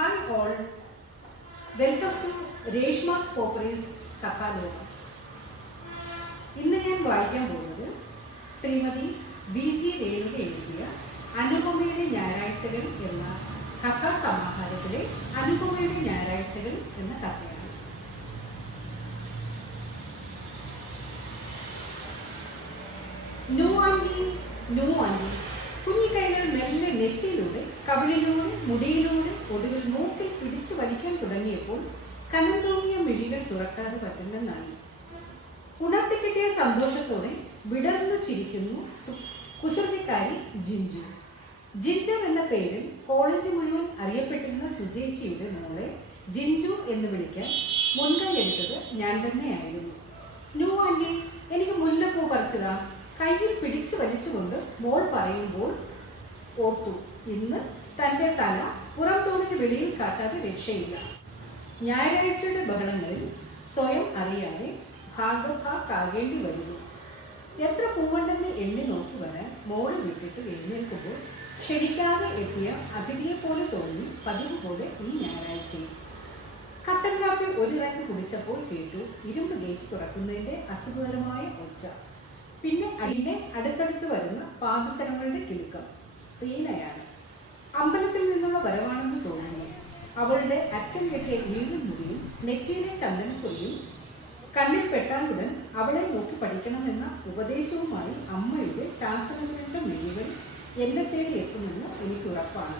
Hi all, welcome to Reshma's Poppers കഥാലോകം. ഇന്ന് ഞാൻ വായിക്കാൻ പോകുന്നത് ശ്രീമതി വി.ജി. രേണുക എഴുതിയ അനുപമയുടെ ഞായറാഴ്ചകൾ എന്ന കഥാസമാഹാരത്തിലെ അനുപമയുടെ ഞായറാഴ്ചകൾ എന്ന കഥയാണ്. നോ ആൻറ്റി കുഞ്ഞിക്കൈകൾ മെല്ലെ നെറ്റിയിലൂടെ കവിളിലൂടെ മുടിയിലൂടെ ഒടുവിൽ മൂക്കിൽ പിടിച്ചു വലിക്കാൻ തുടങ്ങിയപ്പോൾ കനം തോന്നിയ മിഴികൾ തുറക്കാതെ പറ്റില്ലെന്നാണ്. ഉണർത്തിക്കിട്ടിയ സന്തോഷത്തോടെ വിടർന്നു ചിരിക്കുന്നു കുസൃതിക്കാരി ജിഞ്ചു. ജിഞ്ചർ എന്ന പേരിൽ കോളേജ് മുഴുവൻ അറിയപ്പെട്ടിരുന്ന സുജേച്ചിയുടെ മോളെ ജിഞ്ചു എന്ന് വിളിക്കാൻ മുൻകൈ എടുത്തത് ഞാൻ തന്നെയായിരുന്നു. നോ ആൻറ്റി, എനിക്ക് മുല്ലപ്പൂ പറിച്ചതാ, കയ്യിൽ പിടിച്ചു വലിച്ചുകൊണ്ട് മോൾ പറയുമ്പോൾ ഓർത്തു, ഇന്ന് തൻ്റെ തല പുറംതോണിന് വെളിയിൽ കാട്ടാതെ രക്ഷയില്ല. ഞായറാഴ്ചയുടെ ബഹളങ്ങളിൽ സ്വയം അറിയാതെ ഭാഗഭാക്കാകേണ്ടി വരുന്നു. എത്ര പൂവുണ്ടെന്ന് എണ്ണി നോക്കി വരാൻ മോളെ വിട്ടിട്ട് എഴുന്നേൽക്കുമ്പോൾ ക്ഷണിക്കാതെ എത്തിയ അതിഥിയെപ്പോലെ തോന്നി പതിവ് പോലെ ഈ ഞായറാഴ്ചയും. കട്ടൻ കാപ്പി ഒരു റാക്ക് കുടിച്ചപ്പോൾ കേട്ടു ഇരുമ്പ് ഗേറ്റ് തുറക്കുന്നതിൻ്റെ അസുഖകരമായ ഒച്ച. പിന്നെ അതിൻ്റെ അടുത്തടുത്ത് വരുന്ന പാദസരങ്ങളുടെ കിലുക്കം. റീനയാണ്. അമ്പലത്തിൽ നിന്നുള്ള വരവാണെന്ന് തോന്നുന്നു. അവളുടെ അറ്റം കെട്ടിയ വീടും മുടിയും നെറ്റിയിലെ ചന്ദനപ്പൊടിയും കണ്ണിൽ പെട്ടാലുടൻ അവളെ നോക്കി പഠിക്കണമെന്ന ഉപദേശവുമായി അമ്മയുടെ ശാസ്ത്രങ്ങളുടെ മെഴികൾ എന്നെ തേടി എത്തുമെന്ന് എനിക്ക് ഉറപ്പാണ്.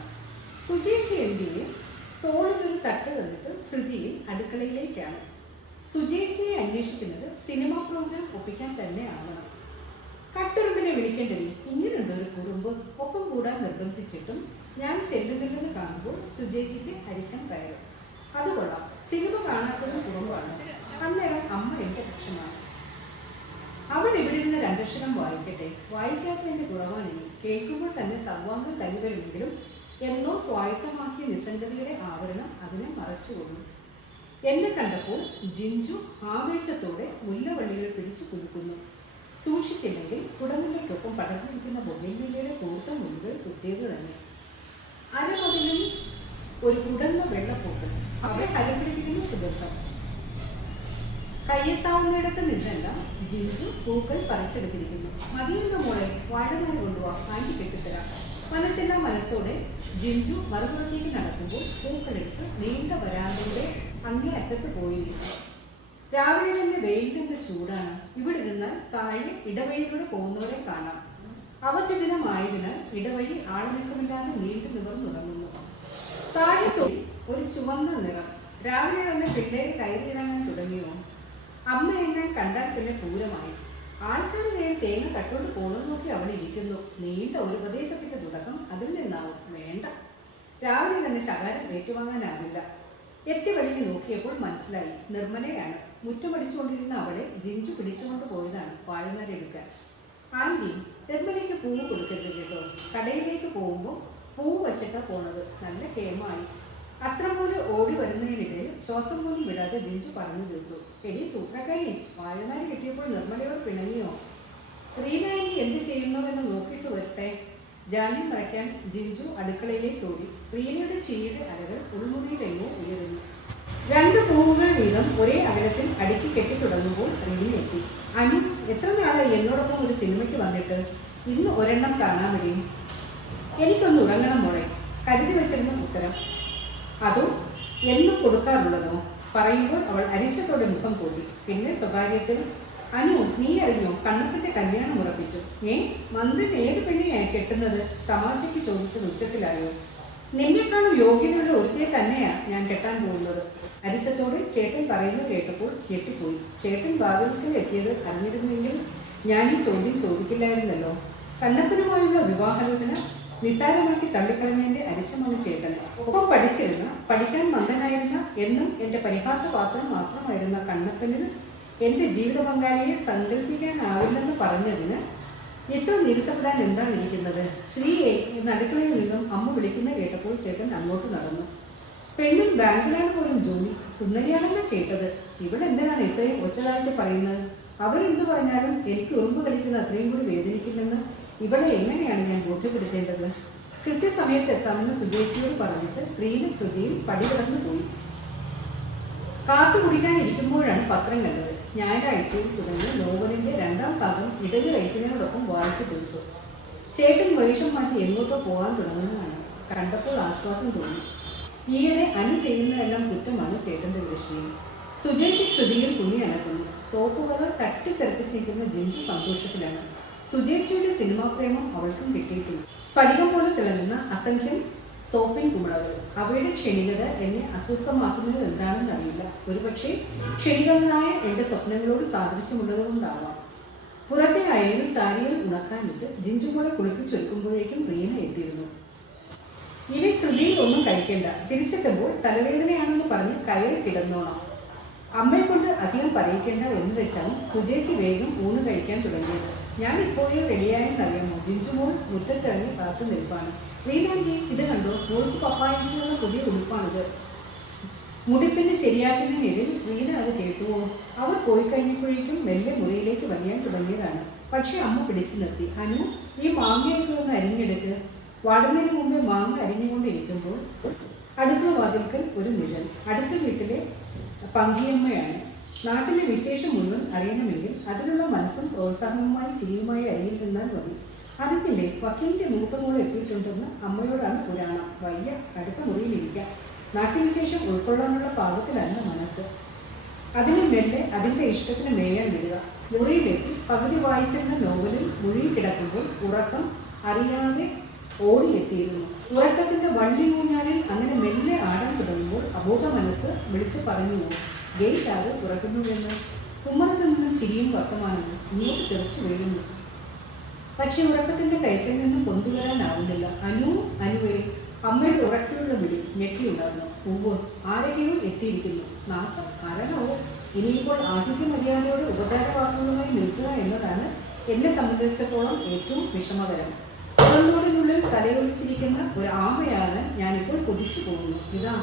സുജേച്ചി എൻഡിയെ തോളിലൊരു തട്ട് തന്നിട്ട് ഹൃതിയിൽ അടുക്കളയിലേക്കാണ്. സുജേച്ചിയെ അന്വേഷിക്കുന്നത് സിനിമാ പ്രോഗ്രാം ഒപ്പിക്കാൻ തന്നെ ആവണം. കട്ടുറുമ്പിനെ വിളിക്കേണ്ടത് ഇങ്ങനെയുണ്ട് ഒരു കുറുമ്പ്. ഒപ്പം കൂടാൻ നിർബന്ധിച്ചിട്ടും ഞാൻ ചെല്ലുന്നില്ലെന്ന് കാണുമ്പോൾ സുജേച്ചിക്ക് അരിശം കയറും. അത് കൊള്ളാം, സിനിമ കാണാത്തതും കുറുമ്പാണ്. അന്നേരം അമ്മ എൻ്റെ പക്ഷമാണ്. അവൾ ഇവിടെ ഇരുന്ന് രണ്ടക്ഷരം വായിക്കട്ടെ. വായിക്കാത്തതിൻ്റെ കുറവാണെങ്കിൽ കേൾക്കുമ്പോൾ തന്നെ സർവാംഗം കരുതലെങ്കിലും എന്നോ സ്വായത്തമാക്കിയ നിസ്സംഗതയുടെ ആവരണം അതിനെ മറച്ചുകൊള്ളു. എന്നെ കണ്ടപ്പോൾ ജിഞ്ചു ആവേശത്തോടെ മുല്ലവള്ളികൾ പിടിച്ചു കുലുക്കുന്നു. സൂക്ഷിച്ചില്ലെങ്കിൽ കുടമുല്ലയ്ക്കൊപ്പം പടർന്നിരിക്കുന്ന ബൊഗൈൻവില്ലയുടെ കൂർത്ത മുള്ളുകൾ കുത്തിയത് തന്നെ. അരമതിലിൽ ഒരു കുടന്ന വെള്ളപ്പൊക്കം, അവിടെ കരപിടിപ്പിക്കുന്ന സുഗന്ധം. കയ്യെത്താവുന്നിടത്ത് നിന്നെല്ലാം ജിഞ്ചു പൂക്കൾ പറിച്ചെടുത്തിരിക്കുന്നു. മതിയെന്ന മോളെ വാഴനാൻ കൊണ്ടുപോവാ, ആൻറ്റി കെട്ടിത്തരാം. മനസ്സെല്ലാം മനസ്സോടെ ജിഞ്ചു മറുപുറത്തേക്ക് നടക്കുമ്പോൾ പൂക്കളെടുത്ത് നീണ്ട വരാന്തയുടെ അങ്ങേ അറ്റത്ത് പോയിരിക്കുന്നു. രാവിലെ തന്നെ വെയിലിൻ്റെ ചൂടാണ്. ഇവിടെ ഇരുന്നാൽ താഴെ ഇടവഴിയിലൂടെ പോകുന്നവരെ കാണാം. അവധി ദിനമായതിനാൽ ഇടവഴി ആളനക്കമില്ലാതെ നീണ്ടു നിവർന്നുറങ്ങുന്നു. താഴെ തൊഴി ഒരു ചുവന്ന നിറം. രാവിലെ തന്നെ പിള്ളേരെ കയറിയിറങ്ങാൻ തുടങ്ങിയോ? അമ്മ എന്നെ കണ്ടാൽ പിന്നെ പൂരമായി. ആൾക്കാർ നേരെ തേങ്ങ കട്ടോണ്ട് പോകണമെന്ന് നോക്കി അവൾ ഇരിക്കുന്നു. നീണ്ട ഒരു ഉപദേശത്തിന്റെ തുടക്കം അതിൽ നിന്നാവും. വേണ്ട, രാവിലെ തന്നെ ശകാരം ഏറ്റുവാങ്ങാനാവില്ല. എത്തി വലിഞ്ഞു നോക്കിയപ്പോൾ മനസ്സിലായി, നിർമ്മലയാണ്. മുറ്റമടിച്ചുകൊണ്ടിരുന്ന അവളെ ജിഞ്ചു പിടിച്ചുകൊണ്ട് പോയതാണ് വാഴനാരെടുക്കാൻ. ആൻറ്റി, നിർമ്മലയ്ക്ക് പൂവ് കൊടുക്കരുത് കേട്ടോ. കടയിലേക്ക് പോകുമ്പോൾ പൂവ് വച്ചിട്ടാ പോണത്. നല്ല കേമായി. അസ്ത്രം പോലെ ഓടി വരുന്നതിനിടയിൽ ശ്വാസം പോലും വിടാതെ ജിഞ്ചു പറഞ്ഞു തീർത്തു. എടി സൂത്രക്കാരി, വാഴനാരി കിട്ടിയപ്പോൾ നിർമ്മലയോട് പിണങ്ങിയോ? റീനായി എന്ത് ചെയ്യുന്നുവെന്ന് നോക്കിയിട്ട് വരട്ടെ. ജാമ്യം മറയ്ക്കാൻ ജിഞ്ചു അടുക്കളയിലേക്ക് ഓടി. റീനയുടെ ചീയുടെ അലകൾ ഉൾമുറിയിലെങ്ങോ ഉയരുന്നു. 2 പൂവുകൾ വീതം ഒരേ അകലത്തിൽ അടുക്കി കെട്ടി തുടങ്ങുമ്പോൾ റീന എത്തി. അനു, എത്ര നാളായി എന്നോടൊപ്പം ഒരു സിനിമയ്ക്ക് വന്നിട്ട്? ഇന്ന് ഒരെണ്ണം കാണാൻ വരും. എനിക്കൊന്ന് ഉറങ്ങണം മോളെ. കരുതി വെച്ചിരുന്ന ഉത്തരം. അതും എന്നും കൊടുക്കാറുള്ളതോ? പറയുമ്പോൾ അവൾ അരിശത്തോടെ മുഖം കൂട്ടി. പിന്നെ സ്വകാര്യത്തിൽ, അനു, നീ അറിഞ്ഞോ കണ്ണപ്പന്റെ കല്യാണം ഉറപ്പിച്ചു? മന്ദൻ ഏത് പെണ്ണിനെയാണ് കെട്ടുന്നത്? തമാശയ്ക്ക് ചോദിച്ചത് ഉച്ചത്തിലായോ? നിന്നെക്കാളും യോഗ്യതയുള്ള ഒരുത്തിയെ തന്നെയാ ഞാൻ കെട്ടാൻ പോകുന്നത്. അരിശത്തോടെ ചേട്ടൻ പറയുന്നത് കേട്ടപ്പോൾ ഞെട്ടിപ്പോയി. ചേട്ടൻ ഭാഗവത്തിൽ എത്തിയത് അറിഞ്ഞിരുന്നെങ്കിൽ ഞാൻ ഈ ചോദ്യം ചോദിക്കില്ലായിരുന്നല്ലോ. കണ്ണപ്പനുമായുള്ള വിവാഹാലോചന നിസ്സാരമാക്കി തള്ളിക്കളഞ്ഞതിൻ്റെ അരിശമാണ് ചേട്ടന്. ഒപ്പം പഠിച്ചിരുന്ന, പഠിക്കാൻ മന്ദനായിരുന്ന, എന്നും എൻ്റെ പരിഹാസപാത്രം മാത്രമായിരുന്ന കണ്ണപ്പന് എൻ്റെ ജീവിത പങ്കാളിയെ സങ്കല്പിക്കാനാവില്ലെന്ന് പറഞ്ഞതിന് ഇത്ര നിരസപ്പെടാൻ എന്താണ് ഇരിക്കുന്നത്? ശ്രീയെ എന്ന അടുക്കളയിൽ നിന്നും അമ്മ വിളിക്കുന്ന കേട്ടപ്പോൾ ചേട്ടൻ അങ്ങോട്ട് നടന്നു. പെണ്ണും ബാങ്കിലാണ് പോലും ജോലി. സുന്ദരിയാണെന്ന് കേട്ടത്. ഇവളെന്തിനാണ് ഇത്രയും ഒറ്റതായിട്ട് പറയുന്നത്? അവരെന്തു പറഞ്ഞാലും എനിക്ക് ഉറുമ്പ് കടിക്കുന്ന അത്രയും കൂടി വേദനിക്കില്ലെന്ന് ഇവളെ എങ്ങനെയാണ് ഞാൻ ബോധ്യപ്പെടുത്തേണ്ടത്? കൃത്യസമയത്ത് എത്താമെന്ന് സുജേച്ചിയോട് പറഞ്ഞിട്ട് റീന ഹൃദയം പടികടന്നു പോയി. കാപ്പി കുടിക്കാനിരിക്കുമ്പോഴാണ് പത്രം കണ്ടത്. ഞായറാഴ്ചയിൽ തുടങ്ങി നോവലിന്റെ 2ാം ഭാഗം ഇടത് കഴിക്കുന്നതിനോടൊപ്പം വായിച്ചു തീർത്തു. ചേട്ടൻ വേഷം മാറ്റി എങ്ങോട്ടോ പോകാൻ തുടങ്ങുന്നതാണ്. കണ്ടപ്പോൾ ആശ്വാസം തോന്നി. ഈയിടെ അനു ചെയ്യുന്നതെല്ലാം കുറ്റമാണ് ചേട്ടന്റെ ദൃഷ്ടിയിൽ. സുജേച്ചി ഹൃദയം തുണി അനക്കുന്നു. സോപ്പ് കവർ തട്ടിത്തെറിപ്പിച്ചിരിക്കുന്ന ജിഞ്ചു സന്തോഷത്തിലാണ്. സുജേച്ചിയുടെ സിനിമാ പ്രേമം അവൾക്കും കിട്ടിയിട്ടുണ്ട്. സ്ഫടികം പോലെ തിളങ്ങുന്ന അസംഖ്യം സോപ്പിൻ കുമിളകൾ. അവയുടെ ക്ഷണികത എന്നെ അസ്വസ്ഥമാക്കുന്നത് എന്താണെന്ന് അറിയില്ല. ഒരുപക്ഷെ ക്ഷണികങ്ങളായ എന്റെ സ്വപ്നങ്ങളോട് സാദൃശ്യമുള്ളതുകൊണ്ടാവാം. പുറത്തെ അയലിൽ സാരികൾ ഉണക്കാനിട്ട് ജിഞ്ചുമോളെ കുളിപ്പിച്ചൊരുക്കുമ്പോഴേക്കും റീന എത്തിയിരുന്നു. ഇനി ഹൃദയിൽ ഒന്നും കഴിക്കേണ്ട, തിരിച്ചെത്തുമ്പോൾ തലവേദനയാണെന്ന് പറഞ്ഞ് കയറി കിടന്നോണം. അമ്മയെ കൊണ്ട് അധികം പറയിക്കേണ്ട എന്ന് വെച്ചാൽ സുജേച്ചി വേഗം ഊണ് കഴിക്കാൻ തുടങ്ങിയത്. ഞാൻ ഇപ്പോഴേ റെഡിയായെന്നറിയാമോ? ജിഞ്ചുമോൾ മുറ്റത്തിറങ്ങി കാത്തു നിൽപ്പാണ്. റീനാൻറ്റി, ഇത് കണ്ടോ, മോൾക്ക് പപ്പായച്ചുള്ള പുതിയ ഉടുപ്പാണിത്. മുടിപ്പിന് ശരിയാക്കുന്നതിനിടയിൽ റീന അത് കേട്ടുവോ? അവർ പോയി കഴിഞ്ഞപ്പോഴേക്കും മെല്ലെ മുറിയിലേക്ക് വലിയാൻ തുടങ്ങിയതാണ്. പക്ഷെ അമ്മ പിടിച്ചു നിർത്തി. അനു, ഈ മാങ്ങയൊക്കെ ഒന്ന് അരിഞ്ഞെടുക്ക്. വാടുന്നതിന് മുമ്പേ മാങ്ങ അരിഞ്ഞുകൊണ്ടിരിക്കുമ്പോൾ അടുക്കള വാതിൽക്കൽ ഒരു നിഴൽ. അടുത്ത വീട്ടിലെ പങ്കിയമ്മയാണ്. നാട്ടിലെ വിശേഷം മുഴുവൻ അറിയണമെങ്കിൽ അതിനുള്ള മനസ്സും പ്രോത്സാഹനവുമായി ചിരിയുമായി അരിയിൽ നിന്നാൽ മതി. അറിഞ്ഞില്ലേ, വക്കീലിന്റെ മൂത്ത മോള് എത്തിയിട്ടുണ്ടെന്ന്? അമ്മയോടാണ് പുരാണം. വയ്യ, അടുത്ത മുറിയിലിരിക്കാം. നാട്ടുവിശേഷം ഉൾക്കൊള്ളാനുള്ള പാകത്തിലല്ല മനസ്സ്. അതിന് മെല്ലെ അതിൻ്റെ ഇഷ്ടത്തിന് മേയാൻ വിടുക. മുറിയിലെത്തി പകുതി വായിച്ചിരുന്ന നോവലിൽ മുഴുകി കിടക്കുമ്പോൾ ഉറക്കം അറിയാതെ ഓടിയെത്തിയിരുന്നു. ഉറക്കത്തിന്റെ വള്ളി ഊഞ്ഞാലിൽ അങ്ങനെ മെല്ലെ ആടാൻ തുടങ്ങുമ്പോൾ അബോധ മനസ്സ് വിളിച്ചു പറഞ്ഞു, ഗേറ്റ് ആകെ തുറക്കുന്നുവെന്ന്. ഉമ്മറത്ത് നിന്നും ചിരിയും വർത്തമാനവും ഇങ്ങോട്ട് തെറിച്ചു വീഴുന്നു. പക്ഷെ ഉറക്കത്തിന്റെ കയറ്റിൽ നിന്നും കൊണ്ടുവരാനാവുന്നില്ല. അനുവേ, അമ്മയുടെ ഉറക്കിലുള്ള വിളി ഞെട്ടിയുണ്ടായിരുന്നു. ഉവ്വ്, ആരൊക്കെയോ എത്തിയിരിക്കുന്നു. നാശം, ആരാണോ? ഇനിയിപ്പോൾ ആതിഥ്യ മര്യാദയോട് ഉപചാരവാക്കുകളുമായി നിൽക്കുക എന്നതാണ് എന്നെ സംബന്ധിച്ചിടത്തോളം ഏറ്റവും വിഷമകരം. പുറന്തോടിനുള്ളിൽ തലയൊളിച്ചിരിക്കുന്ന ഒരു ആമയാകാൻ ഞാനിപ്പോൾ കൊതിച്ചു പോകുന്നു. ഇതാ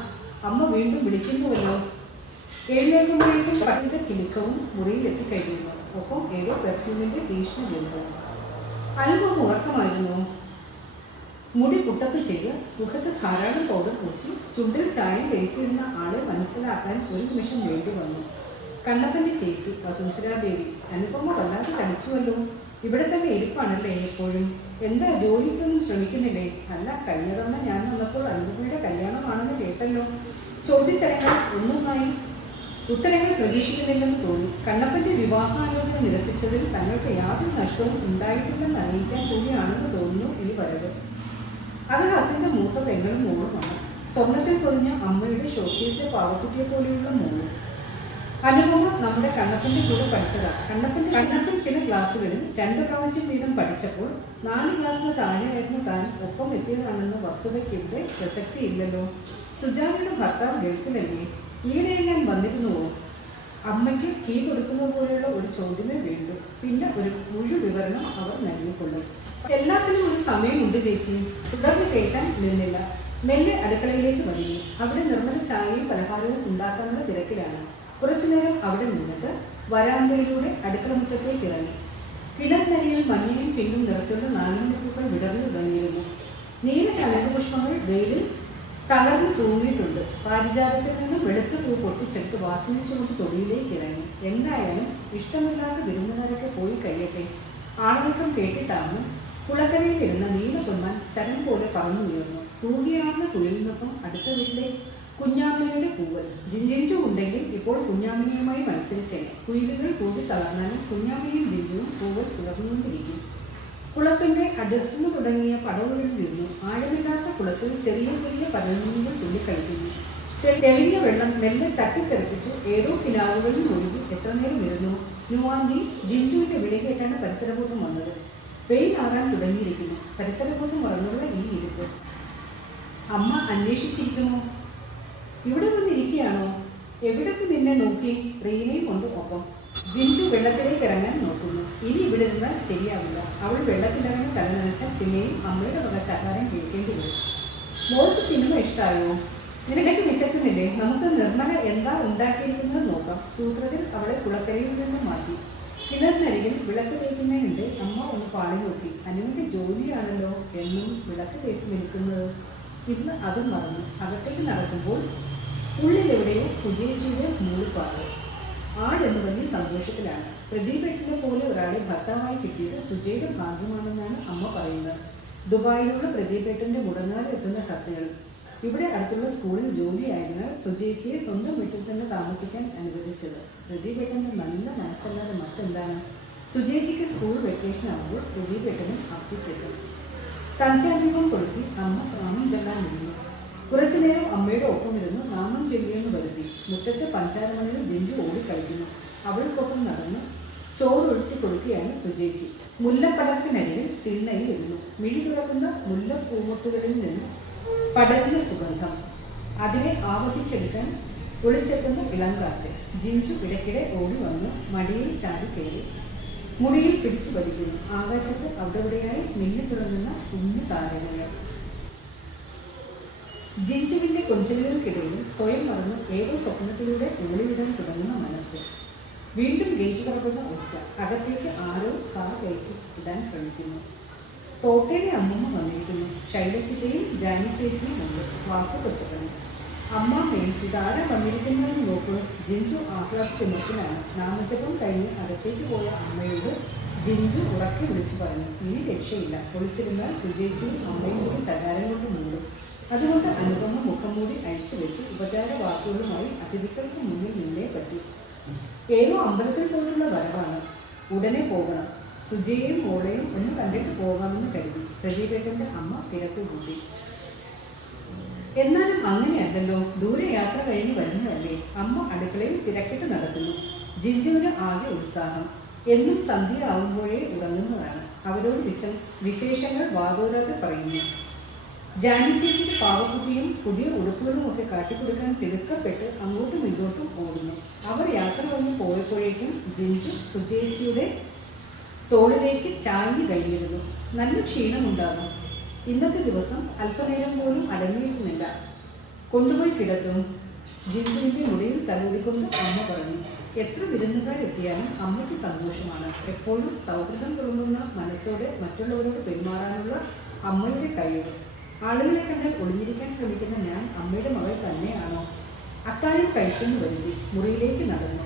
അമ്മ വീണ്ടും വിളിക്കുന്നുവല്ലോ. എഴുന്നേൽക്കുമ്പോഴേക്കും പട്ടിന്റെ കിലുക്കവും മുറിയിൽ എത്തിക്കഴിയുന്നു. ഒപ്പം ഏതോ പെർഫ്യൂമിന്റെ തീഷ്ണ ഗന്ധവും. അനുഭവം ഉറക്കമായിരുന്നു. മുടി പുട്ടപ്പ് ചെയ്ത് മുഖത്ത് ധാരാളം പൗഡർ പൂശി ചുണ്ടിൽ ചായം തേച്ചിരുന്ന ആളെ മനസ്സിലാക്കാൻ ഒരു നിമിഷം വേണ്ടി വന്നു. കണ്ണപ്പന്റെ ചേച്ചി വസുന്ധരാദേവി. അനുപമ വല്ലാതെ തടിച്ചുവല്ലോ. ഇവിടെ തന്നെ ഇരിപ്പാണല്ലേ എപ്പോഴും? എന്താ, ജോലിക്കൊന്നും ശ്രമിക്കുന്നില്ലേ? അല്ല, കഴിഞ്ഞ തവണ ഞാൻ വന്നപ്പോൾ അനുപമയുടെ കല്യാണമാണെന്ന് കേട്ടല്ലോ. ചോദ്യശരങ്ങൾ ഒന്നൊന്നായി ഉത്തരങ്ങൾ പ്രതീക്ഷിക്കുന്നില്ലെന്ന് തോന്നി. കണ്ണപ്പന്റെ വിവാഹാലോചന നിരസിച്ചതിൽ തങ്ങൾക്ക് യാതൊരു നഷ്ടവും ഉണ്ടായിട്ടില്ലെന്ന് അറിയിക്കാൻ കൂടിയാണെന്ന് തോന്നുന്നു ഈ വരവ്. അത് ഹസന്റെ മൂത്ത പെങ്ങളും മോളുമാണ്. സ്വർണത്തിൽ പൊതിഞ്ഞ അമ്മയുടെ ഷോക്കേസിലെ പാവക്കുട്ടിയെ പോലെയുള്ള മോളും. അനുപമ നമ്മുടെ കണ്ണപ്പന്റെ കൂടെ പഠിച്ചതാണ്. കണ്ണപ്പൻ ചില ക്ലാസ്സുകളിൽ 2 പ്രാവശ്യം വീതം പഠിച്ചപ്പോൾ 4 ക്ലാസ്സിന് താഴെയായിരുന്നു താൻ ഒപ്പം എത്തിയതാണെന്ന വസ്തുതയ്ക്ക് ഇവിടെ പ്രസക്തിയില്ലല്ലോ. സുജാതയുടെ ഭർത്താവ് ഗൾഫിലല്ലേ? ഈയിടെ ഞാൻ വന്നിരുന്നുവോ? അമ്മയ്ക്ക് കീ കൊടുക്കുന്ന പോലെയുള്ള ഒരു ചോദ്യമേ വേണ്ടു. പിന്നെ ഒരു മുഴുവൻ വിവരണം അവർ നൽകിക്കൊള്ളും. എല്ലാത്തിനും ഒരു സമയമുണ്ട് ചേച്ചി. തുടർന്ന് കേൾക്കാൻ നിന്നില്ല. മെല്ലെ അടുക്കളയിലേക്ക് വലിഞ്ഞു. അവിടെ നിർമ്മല ചായയും പലഹാരവും ഉണ്ടാക്കാനുള്ള തിരക്കിലാണ്. കുറച്ചുനേരം അവിടെ നിന്നിട്ട് വരാന്തയിലൂടെ അടുക്കള മുറ്റത്തേക്ക് ഇറങ്ങി. കിണറിനരിയിൽ മഞ്ഞയും പിങ്കും നിറത്തുള്ള 4 മണിപ്പൂക്കൾ വിടർന്നു തുടങ്ങിയിരുന്നു. നീല ശലഭപുഷ്പങ്ങൾ വെയിലിൽ തളർന്നു തൂങ്ങിയിട്ടുണ്ട്. പാരിജാതത്തിൽ നിന്ന് വെളുത്ത പൂ പൊട്ടിച്ചെടുത്ത് വാസനിച്ചുകൊണ്ട് തൊടിയിലേക്ക് ഇറങ്ങി. എന്തായാലും ഇഷ്ടമില്ലാത്ത വിരുന്നുകാരൊക്കെ പോയി കഴിയട്ടെ. ആളുകൾക്കും കേട്ടിട്ടാണ് കുളക്കരയിലിരുന്ന നീല പൊന്മാൻ ശരം പോലെ പറന്നുയർന്നു. തൂകിയാർന്ന കുളിലിനൊപ്പം അടുത്ത വീട്ടിലെ കുഞ്ഞാമിനിയുടെ പൂവൽ. ജിഞ്ചു ഉണ്ടെങ്കിൽ ഇപ്പോൾ കുഞ്ഞാമിനിയുമായി മത്സരിച്ചേനെ. കുയിലുകൾ കൂടി തളർന്നാലും കുഞ്ഞാമിനിയും ജിഞ്ചുവും പൂവൽ തുടർന്നുകൊണ്ടിരിക്കും. കുളത്തിന്റെ അടുത്തു തുടങ്ങിയ പടവുകളിൽ നിന്നു ആഴമില്ലാത്ത കുളത്തിൽ ചെറിയ ചെറിയ പരലുകൾ തുള്ളിക്കളിക്കുന്നു. തെളിഞ്ഞ വെള്ളം മെല്ലെ തട്ടിത്തെറിപ്പിച്ചു ഏതോ കിനാവുകളിൽ ഒഴുകി എത്ര നേരം ഇരുന്നു. ന്യൂവാന്റി ജിഞ്ചുവിന്റെ വിളി കേട്ടാണ് പരിസരബോധം വന്നത്. വെയിൽ ആറാൻ തുടങ്ങിയിരിക്കുന്നു. പരിസരബോധം മറന്നുള്ള ഈ ഇരിപ്പ്. അമ്മ അന്വേഷിച്ചിരിക്കുമോ? ഇവിടെ വന്നിരിക്കുകയാണോ? എവിടൊക്കെ നിന്നെ നോക്കി? റീനയും കൊണ്ട് ഒപ്പം. ജിഞ്ചു വെള്ളത്തിലേക്ക് ഇറങ്ങാൻ നോക്കുന്നു. ഇനി ഇവിടെ നിന്നാൽ ശരിയാവില്ല. അവൾ വെള്ളത്തിലിറങ്ങി തല നനച്ചാൽ പിന്നെയും അമ്മയുടെ വക ശകാരം കേൾക്കേണ്ടി വരും. മോൾക്ക് സിനിമ ഇഷ്ടമായോ? നിനക്ക് വിശക്കുന്നില്ലേ? നമുക്ക് നിർമ്മല എന്താ ഉണ്ടാക്കിയിരിക്കുന്നത് നോക്കാം. സൂത്രത്തിൽ അവളെ കുളക്കരയിൽ നിന്ന് മാറ്റി. കിണറിനരികിൽ വിളക്ക് തേക്കുന്നതിനുണ്ട് അമ്മ ഒന്ന് പാടി നോക്കി. അനുവിൻ്റെ ജോലിയാണല്ലോ എന്നും വിളക്ക് തേച്ച് നിൽക്കുന്നത്. ഇന്ന് അതും മറന്നു. അകത്തേക്ക് നടക്കുമ്പോൾ ഉള്ളിലെവിടെയോ സുജേച്ചിയുടെ മൂളിപ്പാട്. ആളെന്ന് വലിയ സന്തോഷത്തിലാണ്. പ്രദീപേട്ടനെ പോലെ ഒരാളെ ഭർത്താവായി കിട്ടിയത് സുജയുടെ ഭാഗ്യമാണെന്നാണ് അമ്മ പറയുന്നത്. ദുബായിലുള്ള പ്രദീപേട്ടൻ്റെ മുടങ്ങാതെ എത്തുന്ന കത്തുകൾ. ഇവിടെ അടുത്തുള്ള സ്കൂളിൽ ജോലിയായതിനാൽ സുജേച്ചിയെ സ്വന്തം വീട്ടിൽ തന്നെ താമസിക്കാൻ അനുവദിച്ചത്. പ്രദീപേട്ടൻ്റെ നല്ല മനസ്സല്ലാതെ മറ്റെന്താണ്? സുജേച്ചിക്ക് സ്കൂൾ വെക്കേഷൻ ആകുമ്പോൾ പ്രദീപേട്ടനും അപ്പിക്കെത്തും. സന്ധ്യാദീപം കൊളുത്തി അമ്മ നാമം ചൊല്ലാൻ നിന്നു. കുറച്ചു നേരം അമ്മയുടെ ഒപ്പമിരുന്ന് നാമം ചൊല്ലിയെന്ന് വരുത്തി. മുറ്റത്തെ പഞ്ചാരമണിയിൽ ജിഞ്ചു ഓടിക്കളിക്കുന്നു. അവൾക്കൊപ്പം നടന്ന് ചോറൊഴുത്തി കൊടുക്കുകയാണ് സുജേച്ചി. മുല്ലപ്പടക്കിനരികിൽ തിണ്ണയിൽ ഇരുന്നു. മിഴി തുറക്കുന്ന മുല്ലപ്പൂമുട്ടുകളിൽ നിന്ന് പടരുന്ന സുഗന്ധം. അതിനെ ആവഹിച്ചെടുക്കാൻ ഒളിച്ചെത്തുന്ന ഇളങ്കാറ്റ്. ജിഞ്ചു ഇടയ്ക്കിടെ ഓടി വന്ന് മടിയിൽ ചാടി കയറി മുടിയിൽ പിടിച്ചു വലിക്കുന്നു. ആകാശത്ത് അവിടെവിടെയായി മിന്നിത്തുടങ്ങുന്ന കുഞ്ഞു താരങ്ങൾ. ജിഞ്ചുവിൻ്റെ കൊഞ്ചലുകൾക്കിടയിൽ സ്വയം മറന്ന് ഏതോ സ്വപ്നത്തിലൂടെ ഓളിവിടാൻ തുടങ്ങുന്ന മനസ്സ്. വീണ്ടും ഗേറ്റ് തുറക്കുന്ന ഒച്ച. അകത്തേക്ക് ആരോ കാർ കയറ്റി ഇടാൻ ശ്രമിക്കുന്നു. തോട്ടയിലെ അമ്മമ്മ വന്നിരിക്കുന്നു. ശൈലച്ചിട്ടയും ജാനി ചേച്ചിയും ഉണ്ട്. വാസു കൊച്ചപ്പനും. അമ്മാമ്മേ, ഇതാരാ വന്നിരിക്കുന്നതെന്ന് നോക്ക്. ജിഞ്ചു ആഹ്ലാദത്തിനത്തിലാണ്. നാമജപം കഴിഞ്ഞ് അകത്തേക്ക് പോയ അമ്മയോട് ജിഞ്ചു ഉറക്കി വിളിച്ചു പറഞ്ഞു, ഇനി രക്ഷയില്ല. ഒളിച്ചിരുന്നാൽ സുജേച്ചിയും അമ്മയും കൂടി ശകാരം കൊണ്ട് മൂടും. അതുകൊണ്ട് അനുപമ മുഖം മൂടി അഴിച്ചു വെച്ച് ഉപചാര വാക്കുകളുമായി അതിഥികൾക്ക് മുന്നിൽ നിന്നേ പറ്റി. ഏതോ അമ്പലത്തിൽ പോലുള്ള വരവാണ്. ഉടനെ പോകണം. സുജയെയും മോളെയും ഒന്ന് കണ്ടിട്ട് പോകാമെന്ന് കരുതി. പ്രദീപേട്ടൻ്റെ അമ്മ തിരക്ക് കൂട്ടി. എന്നാലും അങ്ങനെയല്ലല്ലോ, ദൂരെ യാത്ര കഴിഞ്ഞ് വരുന്നതല്ലേ. അമ്മ അടുക്കളയിൽ തിരക്കിട്ട് നടക്കുന്നു. ജിഞ്ചുവിന് ആകെ ഉത്സാഹം. എന്നും സന്ധ്യ ആവുമ്പോഴേ ഉറങ്ങുന്നതാണ്. അവരോട് വിശേഷങ്ങൾ വാതോരാതെ പറയുന്നു. ജാനി ചേച്ചിക്ക് പാവക്കുട്ടിയും പുതിയ ഉടുപ്പുകളും ഒക്കെ കാട്ടിക്കൊടുക്കാൻ തിടുക്കപ്പെട്ട് അങ്ങോട്ടും ഇങ്ങോട്ടും ഓടുന്നു. അവർ യാത്ര വന്ന് പോയപ്പോഴേക്കും ജിഞ്ചു സുജേച്ചിയുടെ തോളിലേക്ക് ചാഞ്ഞു കഴിഞ്ഞിരുന്നു. നല്ല ക്ഷീണമുണ്ടാകും. ഇന്നത്തെ ദിവസം അല്പനേരം പോലും അടങ്ങിയിരുന്നില്ല. കൊണ്ടുപോയി കിടത്തും. ജിഞ്ചുവിൻ്റെ മുടിയിൽ തലോടിക്കൊണ്ട് അമ്മ പറഞ്ഞു. എത്ര വിരുന്നുകാരെത്തിയാലും അമ്മയ്ക്ക് സന്തോഷമാണ്. എപ്പോഴും സൗഹൃദം തുറങ്ങുന്ന മനസ്സോടെ മറ്റുള്ളവരോട് പെരുമാറാനുള്ള അമ്മയുടെ കഴിവ്. ആളുകളെ കണ്ടാൽ ഒളിഞ്ഞിരിക്കാൻ ശ്രമിക്കുന്ന ഞാൻ അമ്മയുടെ മകൾ തന്നെയാണോ? അത്താഴം കഴിച്ചെന്ന് വരുത്തി മുറിയിലേക്ക് നടന്നു.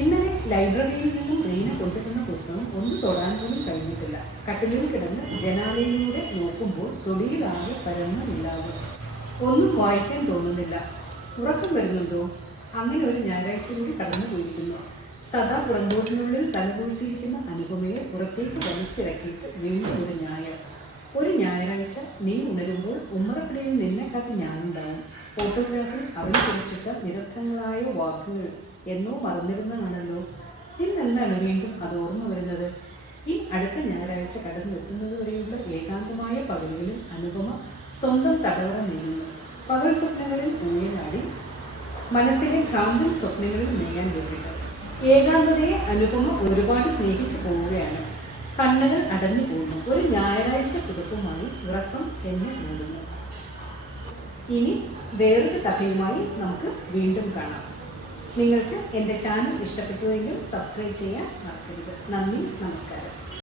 ഇന്നലെ ലൈബ്രറിയിൽ നിന്നും റീന കൊണ്ടുവന്ന പുസ്തകം ഒന്ന് തൊടാൻ പോലും കഴിഞ്ഞിട്ടില്ല. കട്ടിലിൽ കിടന്ന് ജനാലയിലൂടെ നോക്കുമ്പോൾ തൊടിയിലാകെ പരന്ന നിലാവ്. ഒന്നും വായിക്കാൻ തോന്നുന്നില്ല. ഉറക്കം വരുന്നുണ്ടോ? അങ്ങനെ ഒരു ഞായറാഴ്ച കൂടി കടന്നു പോയിരിക്കുന്നു. സദാ പുറന്തോട്ടിനുള്ളിൽ തലപൂഴ്ത്തിയിരിക്കുന്ന അനുപമയെ പുറത്തേക്ക് വലിച്ചിറക്കിയിട്ട് വീണ്ടും ഒരു ഞായർ. ഒരു ഞായറാഴ്ച നീ ഉണരുമ്പോൾ ഉമ്മറക്കിടയിൽ നിന്നെ കാത്ത് ഞാനുണ്ടാവും. ഫോട്ടോഗ്രാഫിൽ അവൻ കുറിച്ചിട്ട നിരർത്ഥങ്ങളായ വാക്കുകൾ എന്നോ മറന്നിരുന്നതാണല്ലോ. ഇന്നെന്താണ് വീണ്ടും അത് ഓർമ്മ വരുന്നത്? ഈ അടുത്ത ഞായറാഴ്ച കടന്നെത്തുന്നത് വരെയുള്ള ഏകാന്തമായ പകലുകളിൽ അനുപമ സ്വന്തം തടവറ നീങ്ങുന്നു. പകൽ സ്വപ്നങ്ങളിൽ ഊയനാടി മനസ്സിലെ ഭ്രാന്തൻ സ്വപ്നങ്ങളിൽ നെയ്യാൻ വേണ്ടിയിട്ട് ഏകാന്തതയെ അനുപമ ഒരുപാട് സ്നേഹിച്ചു പോവുകയാണ്. കണ്ണുകൾ അടഞ്ഞു പോകുന്നു. ഒരു ഞായറാഴ്ച പുതുപ്പുമായി ഉറക്കം എന്നെ മൂടുന്നു. ഇനി വേറൊരു കഥയുമായി നമുക്ക് വീണ്ടും കാണാം. നിങ്ങൾക്ക് എൻ്റെ ചാനൽ ഇഷ്ടപ്പെട്ടുവെങ്കിൽ സബ്സ്ക്രൈബ് ചെയ്യാൻ മറക്കരുത്. നന്ദി, നമസ്കാരം.